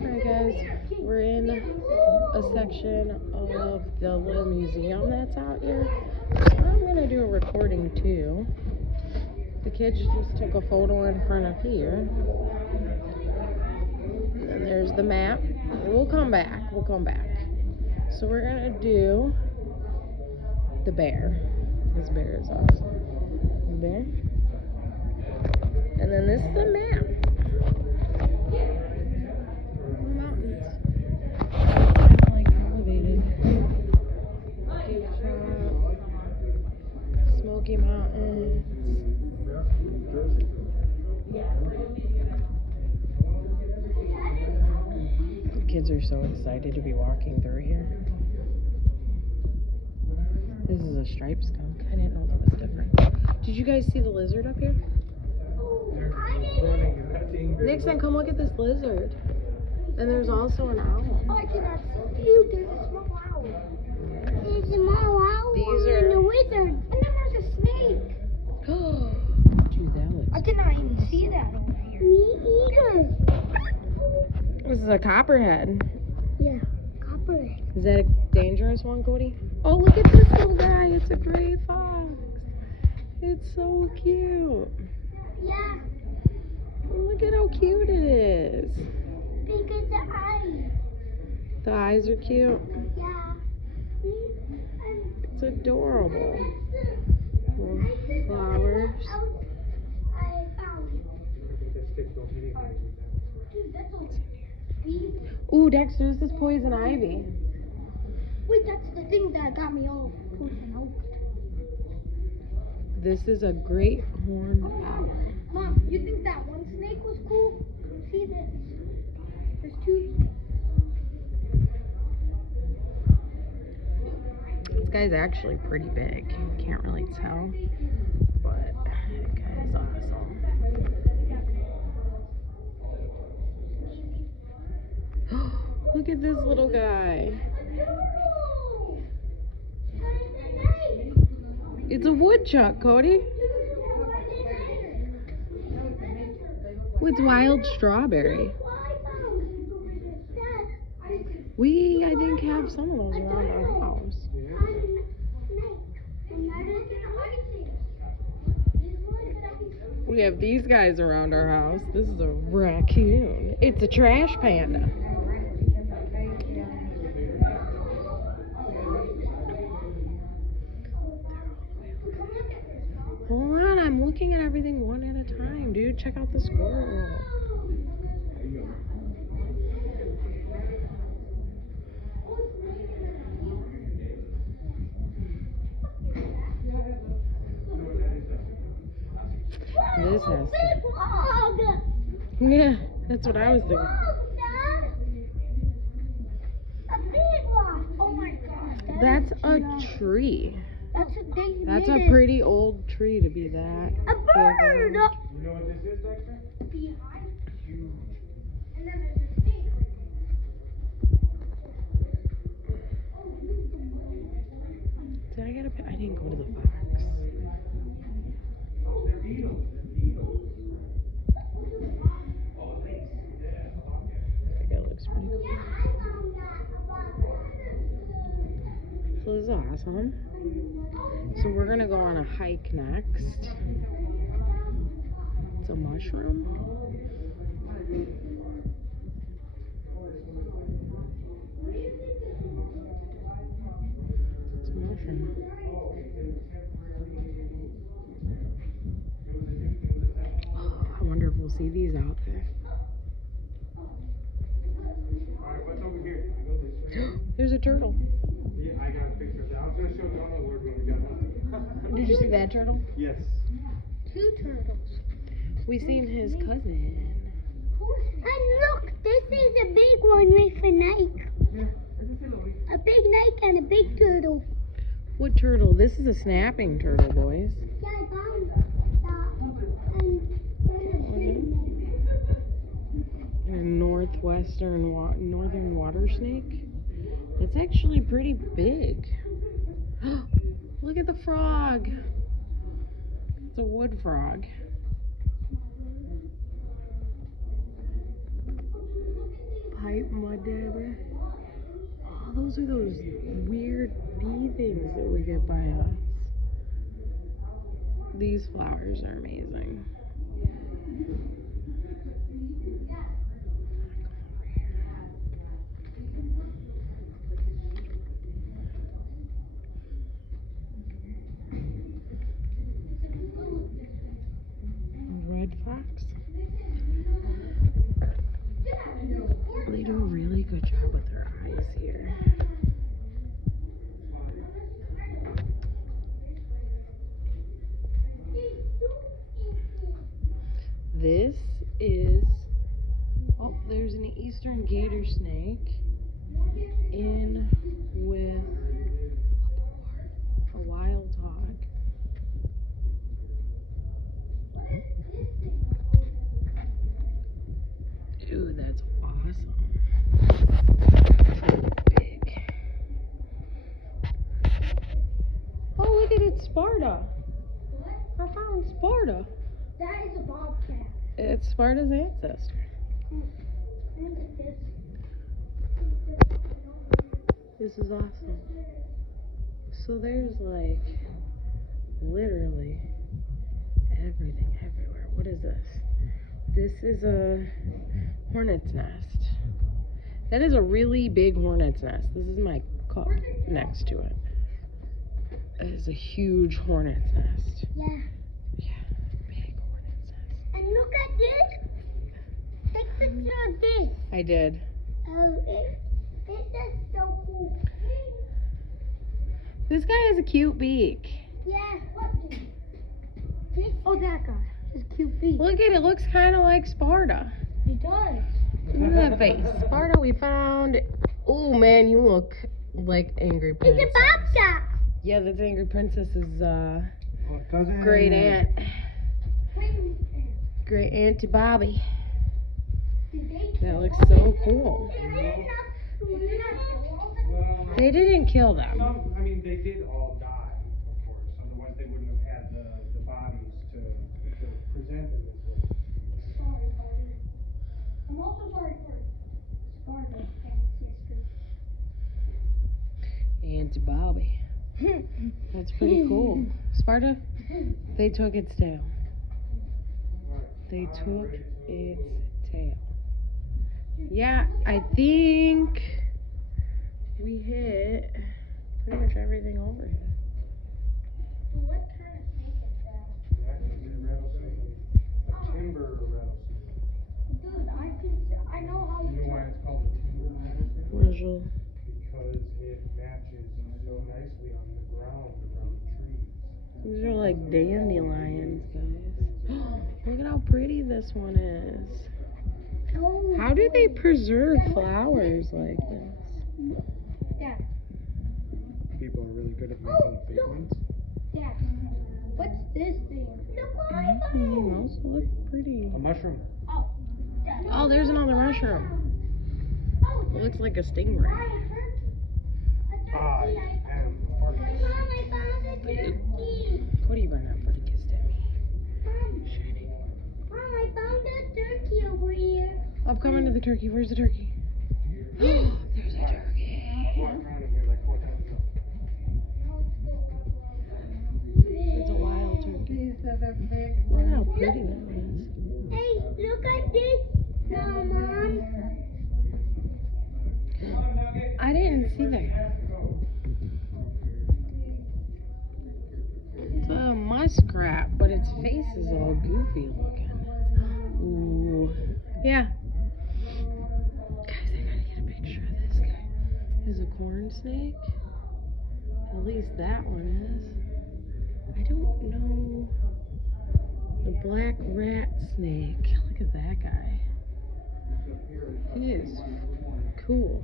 Alright guys, we're in a section of the little museum that's out here. I'm gonna do a recording too. The kids just took a photo in front of here. And then there's the map. We'll come back. So we're gonna do the bear. This bear is awesome. The bear. And then this is the map. Mountains. Kind of like elevated. Gift shop. Smoky Mountains. The kids are so excited to be walking through here. This is a striped skunk. I didn't know that was different. Did you guys see the lizard up here? Nixon, come look at this lizard. And there's also an owl. Oh, I cannot see you. There's a small owl. There's a small owl. These are... and a wizard. And then there's a snake. Dude, that looks... I did not even see that over here. Me either. This is a copperhead. Yeah, copperhead. Is that a dangerous one, Cody? Oh, look at this little guy. It's a gray fox. It's so cute. Yeah. Look at how cute it is. Big as the eye. The eyes are cute. Yeah. It's adorable. Flowers. I found it. Dude, that's all deep. Ooh, Dexter, this is poison ivy. Wait, that's the thing that got me all poison out. This is a great horned owl. Mom, you think that one snake was cool? See this? There's two snakes. This guy's actually pretty big. Can't really tell, but that guy's awesome. Look at this little guy. It's a woodchuck, Cody. Oh, it's wild strawberry. We, I think, have some of those around our house. We have these guys around our house. This is a raccoon. It's a trash panda. Hold on, I'm looking at everything one at a time, dude. Check out the squirrel. This has to... Yeah, that's what I was thinking. A big one. Oh my God. That's a tree. That's a pretty old tree to be that. A bird. You know what this is, Dexter? Behind. Huge. And then there's a snake. Did I get a... I didn't go to the box. That guy looks pretty cool. So this is awesome. So we're gonna go on a hike next. It's a mushroom. It's a mushroom. I wonder if we'll see these out there. Alright, what's over here? There's a turtle. Yeah, I got a picture of that. I was going to show Donald Word when we got home. Did you see that turtle? Yes. Two turtles. We seen his cousin. And look, this is a big one with a knife. A big knife and a big turtle. What turtle? This is a snapping turtle, boys. Yeah, I found that. And a northern water snake. It's actually pretty big. Look at the frog. It's a wood frog. white mud dabber. Oh, those are those weird bee things that we get by us. These flowers are amazing. Red fox. They do a really good job with their eyes here. This is, oh, there's an eastern gator snake in with a wild hog. Ooh, that's awesome. Big. Oh, look at it, Sparta. I found Sparta. That is a bobcat. It's Sparta's ancestor. This is awesome. So there's like literally everything everywhere. What is this? This is a hornet's nest. That is a really big hornet's nest. This is my cup next to it. That is a huge hornet's nest. Yeah. Yeah, big hornet's nest. And look at this. Take a picture of this. I did. Oh, it is so cool. This guy has a cute beak. Yeah. What? Oh, that guy. His cute beak. Look at it. Looks kind of like Sparta. He does. Look at that face. Sparta, we found. Oh man, you look like Angry Princess. It's a bobcat. Yeah, that's Angry Princess's Cousin. great aunt. Great Auntie Bobby. That looks so cool. Well, They didn't kill them. some, I mean, they did all die, of course. Otherwise, they wouldn't have had the bodies to present them as well. Sorry, Bobby. I'm also sorry for Sparta and sister. Auntie Bobby. That's pretty cool. Sparta, they took its tail. They took its tail. Yeah, I think we hit pretty much everything over here. So what kind of snake is that? That is a rattlesnake. A timber rattlesnake. Dude, I know how You know why it's called a timber rattlesnake? Visual. Because it matches so nicely on the ground around the trees. These are like dandelions, guys. Look at how pretty this one is. Oh, How do they preserve flowers like this? Dad, People are really good at making big ones. Dad, what's this thing? Look what I found. Those look pretty. A mushroom. Oh, Dad. Oh, there's another mushroom. Oh, It looks like a stingray. I am Mom, I found a turkey. What are you running up for to kiss at me? Mom, I found a turkey over here. I'm coming to the turkey. Where's the turkey? There's a turkey. walked around in here like 4 times now. It's a wild turkey. Look how pretty that is. Hey, look at this. No, Mom. I didn't see that. It's a muskrat, but its face is all goofy looking. Ooh. Yeah. Guys, I gotta get a picture of this guy. Is a corn snake? At least that one is. I don't know. The black rat snake. Look at that guy. He is cool.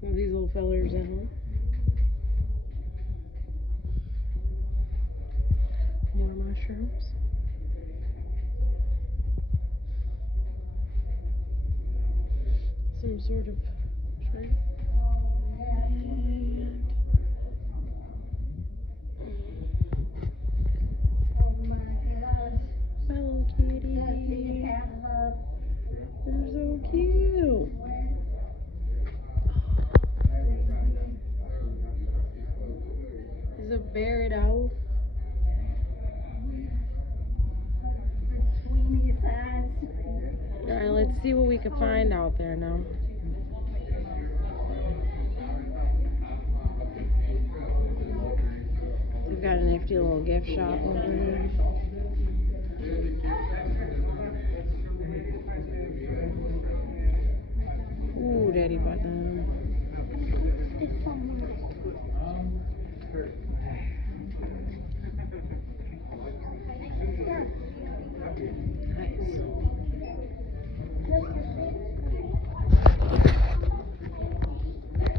One of these little fellers at home. More mushrooms. Some sort of shrimp. And Oh my gosh. my little kitty. Does he have a And see what we can find out there now. We've got a nifty little gift shop over here. Ooh, daddy bought them. It's somewhere.